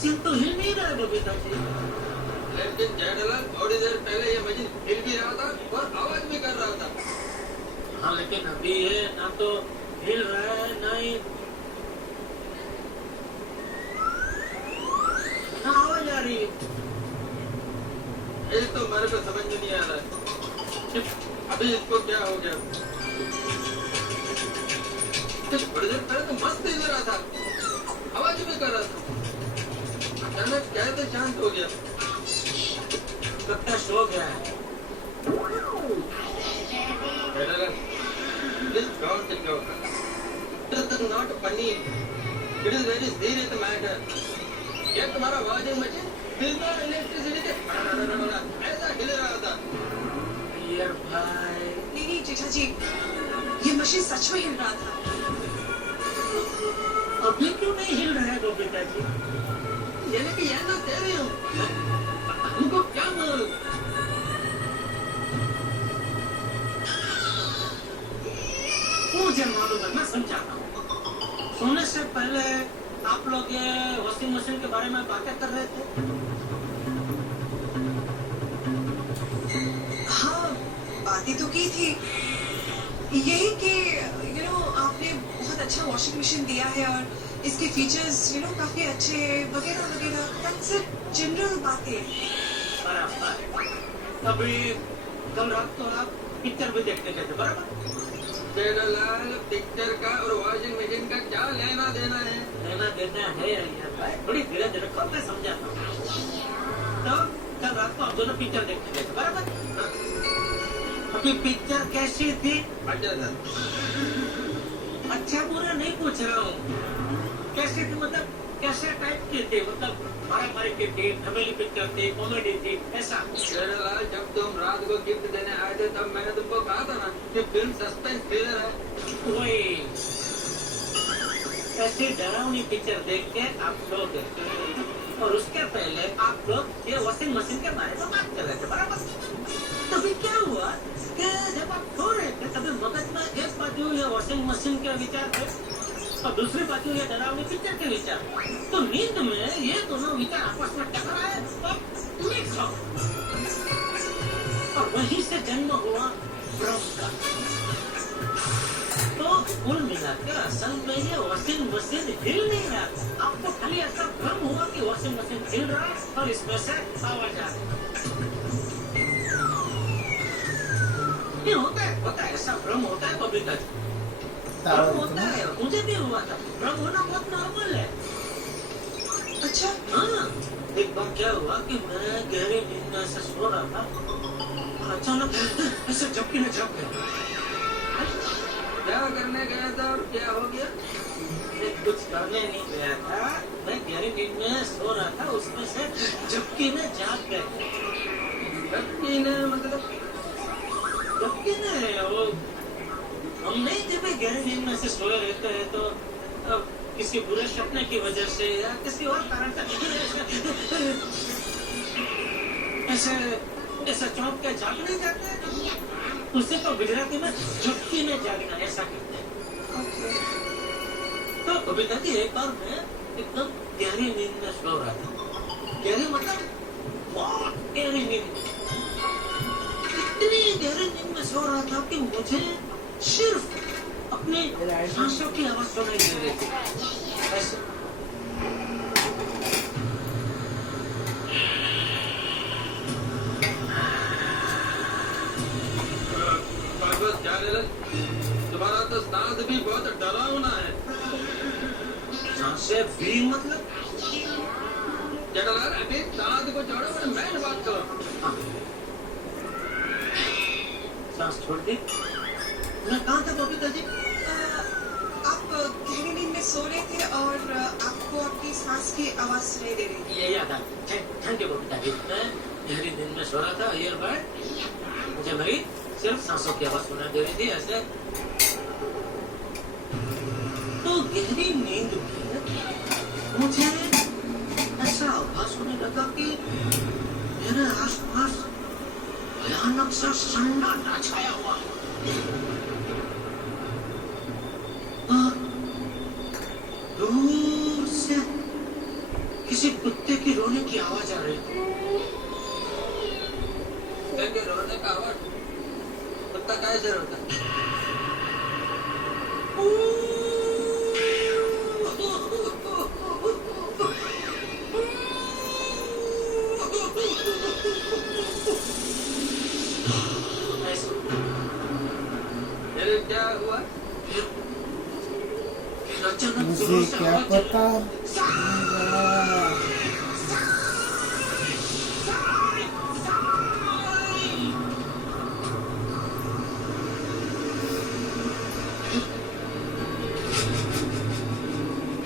Machine तो हिल नहीं रहा है बबीता जी। लेकिन जेठालाल थोड़ी देर पहले ये मशीन हिल भी रहा था और आवाज भी कर रहा था। हाँ लेकिन अभी ये ना तो हिल रहा है ना ही ना आवाज आ रही है। ये तो मेरे को समझ में नहीं आ रहा है अभी इसको क्या हो गया। थोड़ी देर पहले तो मस्त हिल रहा था, आवाज भी कर रहा था, अचानक कैसे शांत हो गया। लगता सो गया है। This don't joke. This is not funny. It is very serious matter. ये तुम्हारा वॉशिंग मशीन बिना इलेक्ट्रिसिटी के ऐसा हिल रहा था। यार भाई नहीं जेठा जी, ये मशीन सच में हिल रहा था। अभी क्यों नहीं हिल रहा है बबीता जी? यानी कि यह तो कह रही हूँ, हमको क्या मालूम। मुझे मालूम है, मैं समझाता हूँ। सोने से पहले आप लोग ये वॉशिंग मशीन के बारे में बातें कर रहे थे। हाँ, बातें तो की थी, यही कि आपने बहुत अच्छा वॉशिंग मशीन दिया है और इसके फीचर्स काफी अच्छे वगैरह वगैरह, दैट्स इट, जनरल बातें। बराबर। अभी कल रात को आप पिक्चर भी देखने गए थे, बराबर? जेठालाल, पिक्चर का और वॉशिंग मशीन का क्या लेना देना है? लेना देना है यार भाई, थोड़ी धीरे धीरे कब मैं समझाता हूँ। तो कल रात को आप दोनों पिक्चर देखने गए थे, बराबर? अभी पिक्चर कैसी थी? अच्छा सर। अच्छा बुरा नहीं पूछ रहा हूँ, कैसी थी मतलब कैसे टाइप की थी, मतलब मारामारी की थी, फैमिली पिक्चर थी, कॉमेडी थी, ऐसा? जेठालाल, जब तुम रात को गिफ्ट देने आए थे तब मैंने तुमको कहा था ना कि फिल्म सस्पेंस थ्रिलर है। वही ऐसी डरावनी पिक्चर देख के आप सो गए और उसके पहले आप लोग ये वॉशिंग मशीन के बारे में बात कर रहे थे, बराबर? तो फिर क्या हुआ कि जब आप सो रहे थे तभी मगज में एक बाजू ये वॉशिंग मशीन के विचार थे और दूसरी बाजू ये डरावनी पिक्चर के विचार। तो नींद में ये दोनों विचार आपस में टकराए और मिक्स हो, और वहीं से जन्म हुआ भ्रम का। तो कुल मिलाकर असल में ये वॉशिंग मशीन हिल नहीं रहा, आपको खाली ऐसा भ्रम हुआ कि वॉशिंग मशीन हिल रहा है और इसमें से आवाज आ रही है। होता है ऐसा भ्रम होता है बबीता जी, भ्रम होता है, मुझे भी हुआ था। भ्रम होना बहुत नॉर्मल है। अच्छा, हाँ, एक बार क्या हुआ कि मैं गहरी नींद में ऐसे सो रहा था और अचानक ऐसे झपकी में झप गया। क्या करने गया था और क्या हो गया? मैं कुछ करने नहीं गया था, मैं गहरी नींद में सो रहा था, उसमें से झपकी में जाग गया। झपकी ने मतलब? झपकी ने वो हम नहीं, जब गहरी नींद में से सोए रहते हैं तो किसी बुरे सपने की वजह से या किसी और कारण से ऐसे चौंक के जाग नहीं जाते, उसे तो गुजराती में झपकी में जागना ऐसा कहते हैं। तो कविता जी, एक बार मैं एकदम गहरी नींद में सो रहा था। गहरी मतलब बहुत गहरी नींद, इतनी गहरी नींद में सो रहा था कि मुझे सिर्फ अपने सांसों की आवाज सुनाई दे रही थी, ऐसे। बस जेठालाल, तुम्हारा तो सांस भी बहुत डरावना है। सांसें भी मतलब? जेठालाल, अभी सांस को छोड़ो, मैं बात करो। हाँ। सांस छोड़ दी। मैं कहाँ था बबीता जी? आप गहरी नींद में सो रहे थे और आपको आपकी सांस की आवाज सुनाई दे रही थी। ये याद आ गया। Thank you Babita ji. मैं गहरी नींद में सो रहा था, ईयरबड मुझे मेरी सिर्फ सांसों की आवाज सुनाई दे रही थी, ऐसे। तो गहरी नींद में मुझे ऐसा आभास होने लगा कि मेरे आसपास भयानक सा सन्नाटा छाया हुआ। दूर से किसी की आवाज आ रही थी। क्योंकि रोने का आवाज कुत्ता कैसे रोता है? फिर क्या हुआ? अचानक जोरों मुझे से क्या आवाज चली। पता।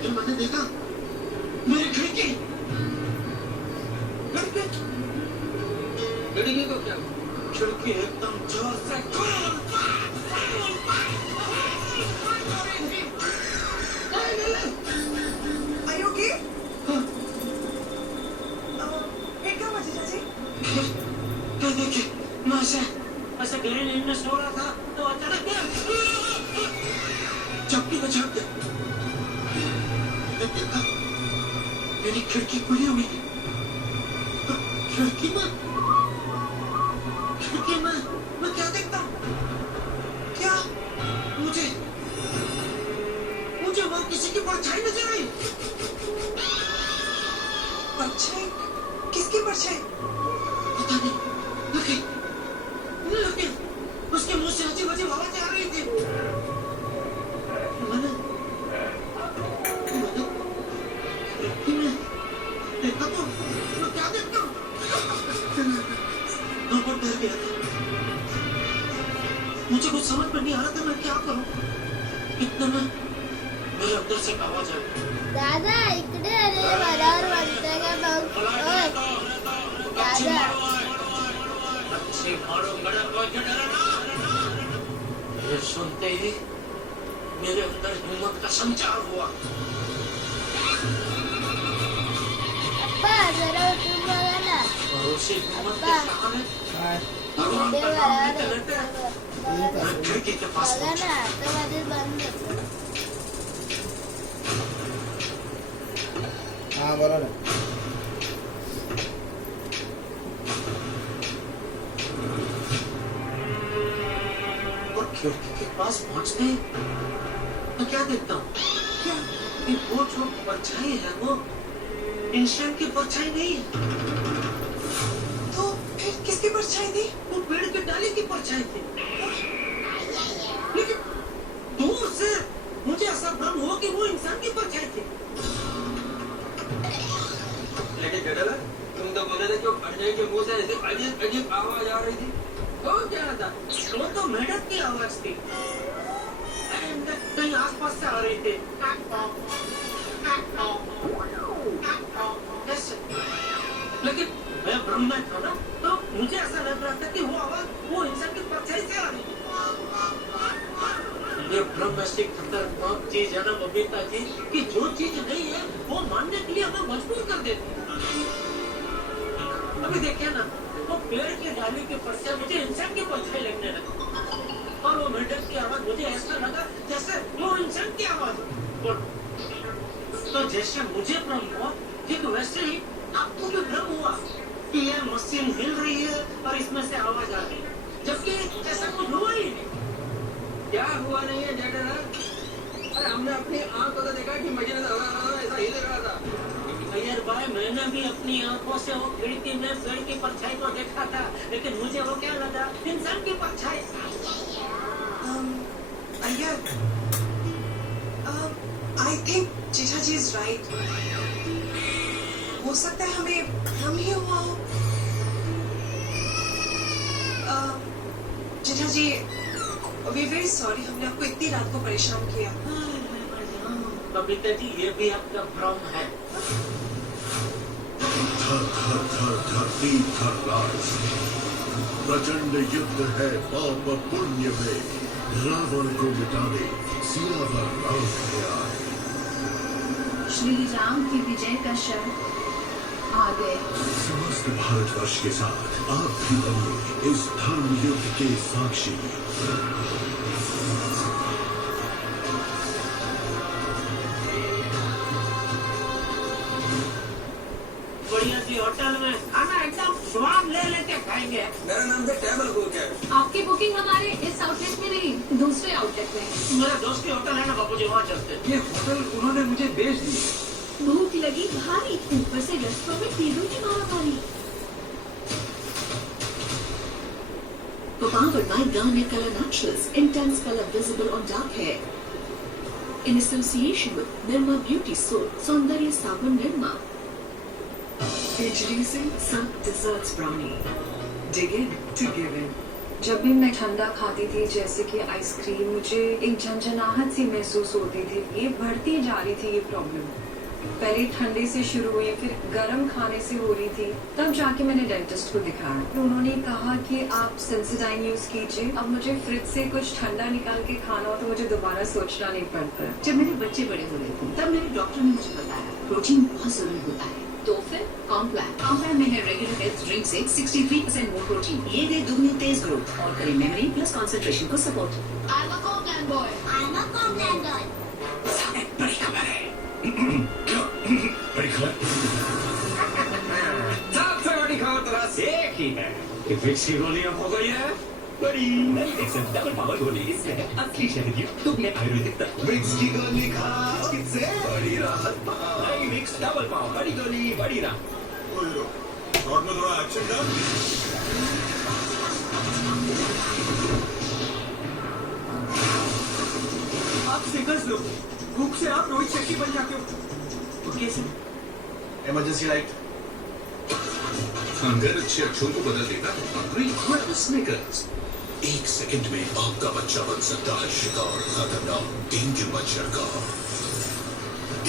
फिर मैंने देखा मेरी खिड़की खिड़की को क्या हुआ? खिड़की एकदम जोर से Are you okay? फिर क्या हुआ जीजा जी? तो देखिए मैं ऐसे गहरी नींद में सो रहा था तो अचानक चपटी को झाँक दिया। मैंने देखा मेरी खिड़की खुली हुई है। खिड़की में मैं क्या देखता हूँ? क्या? मुझे वहाँ किसी की परछाई नजर आई। परछाई? किसकी परछाई? पता नहीं लेकिन उसके मुंह से अजीब अजीब आवाजें आ रही थी। मैंने खिड़की में देखा तो मैं क्या देखता हूँ? मैं बहुत डर गया था। मुझे कुछ समझ में नहीं आ रहा था मैं क्या करूँ। इतने में मेरे अंदर से एक आवाज आई। दादा इकडे अरे वडावर म्हणतोय का बघ ओय दादा अच्छी मारो बड़ा कोई डरा ना। ये सुनते ही मेरे अंदर हिम्मत का संचार हुआ। अप्पा जरा उठून बघा ना और उसी हिम्मत के सहारे काय? भगवान इकडे का नाम लेते वडावर लेते बघा मैं खिड़की के पास ना पहुंचा। आता मध्ये बंद होतं. हाँ बोलो ना। और खिड़की के पास पहुंचते ही मैं क्या देखता हूँ? क्या? कि वो जो परछाई है वो इंसान की परछाई नहीं है। तो फिर किसकी परछाई थी? वो पेड़ की डाली की परछाई थी। लेकिन दूर से मुझे ऐसा भ्रम हुआ कि वो इंसान की परछाई थी। लेकिन जडला तुम तो बोले थे कि वो परछाई के मुंह से ऐसे अजीब अजीब आवाज आ रही थी। तो क्या था? वो तो मेढक की आवाज थी। कहीं आसपास से आ रही थी। ऐसे। लेकिन मैं भ्रम में था ना तो मुझे ऐसा लग रहा था कि वो आवाज वो इंसान की परछाई से आ रही थी। ये भ्रम ऐसी खतरनाक चीज है ना बबीता जी कि जो चीज नहीं है वो मानने के लिए हमें मजबूर कर देती है। अभी देखिए ना वो पेड़ की डाली की परछाई मुझे इंसान की परछाई लगने लगी और वो मेढक की आवाज मुझे ऐसा लगा जैसे वो इंसान की आवाज हो। तो जैसे मुझे भ्रम हुआ ठीक वैसे ही आपको भी भ्रम हुआ कि यह मशीन हिल रही है और इसमें से आवाज आ रही है जबकि ऐसा कुछ हुआ ही नहीं। क्या हुआ नहीं है जडला? अरे हमने अपनी आंखों से देखा कि मशीन ऐसा हिल रहा था। अय्यर भाई मैंने भी अपनी आंखों से वो खिड़की में पेड़ की परछाई को देखा था लेकिन मुझे वो क्या लगा इंसान की परछाई। अय्यर, I think जीजा जी is right. हो सकता है हमें भ्रम ही हुआ हो। जीजा जी, we're very sorry हमने आपको इतनी रात को परेशान किया। बबीता जी ये भी आपका भ्रम है। थर थर थर धरती थर राज प्रचंड युद्ध है पाप पुण्य में रावण को मिटाने सियावर राम गया है। श्री राम की विजय का क्षण आ गए। समस्त भारतवर्ष के साथ आप भी बनिए इस धर्म युद्ध के साक्षी। बढ़िया जी होटल में खाना एकदम स्वाद ले लेके खाएंगे। मेरा नाम से टेबल बुक है। आपकी बुकिंग हमारे इस आउटलेट में नहीं, दूसरे आउटलेट में। मेरे दोस्त की होटल है ना बापूजी, वहाँ चलते। ये होटल उन्होंने मुझे बेच दी। भूख लगी भारी, ऊपर से रेस्टोरेंट में तीनों की मारामारी। Powered by Garnier Color Naturals, intense color visible on dark hair. In association with Nirma Beauty Soap, Saundarya Sabun Nirma. Introducing Silk Desserts Brownie. Dig in to give in. जब भी मैं ठंडा खाती थी जैसे कि आइसक्रीम, मुझे एक झंझनाहट सी महसूस होती थी। ये बढ़ती जा रही थी ये प्रॉब्लम। पहले ठंडे से शुरू हुई, फिर गर्म खाने से हो रही थी। तब जाके मैंने डेंटिस्ट को दिखाया। उन्होंने कहा कि आप सेंसोडाइन यूज कीजिए। अब मुझे फ्रिज से कुछ ठंडा निकाल के खाना हो तो मुझे दोबारा सोचना नहीं पड़ता। जब मेरे बच्चे बड़े हो रहे थे तब मेरे डॉक्टर ने मुझे बताया प्रोटीन बहुत जरूरी होता है। तो फिर कॉम्प्लान में है रेगुलर हेल्थ ड्रिंक से 63% मोर प्रोटीन। ये दे दुगनी तेज ग्रोथ और करे मेमोरी प्लस कंसंट्रेशन को support. I'm a Complan boy. I'm a Complan girl. बड़ी खबर है। बड़ी खबर। सबसे बड़ी खबर तो बस एक ही है कि फिक्स की गोलियां हो गई है। बड़ी नई मिक्स डबल पावर गोली, इसमें असली शहद दुगने आयुर्वेदिक तत्व। मिक्स की गोली खा किससे बड़ी राहत पा। नई मिक्स डबल पावर, बड़ी गोली बड़ी राहत। और में थोड़ा एक्शन कर। आप सिंगल्स लो, भूख से आप रोहित शेट्टी बन जाते हो। कैसे? Emergency light. अगर अच्छे अक्षरों को बदल देगा तो स्निकर्स। 1 सेकंड में आपका बच्चा बन सकता है शिकार खतरनाक डेंगू मच्छर का।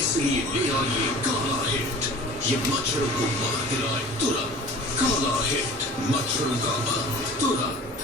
इसलिए ले आइए काला हिट। ये मच्छरों को मार गिराए तुरंत। काला हिट, मच्छरों का तुरंत।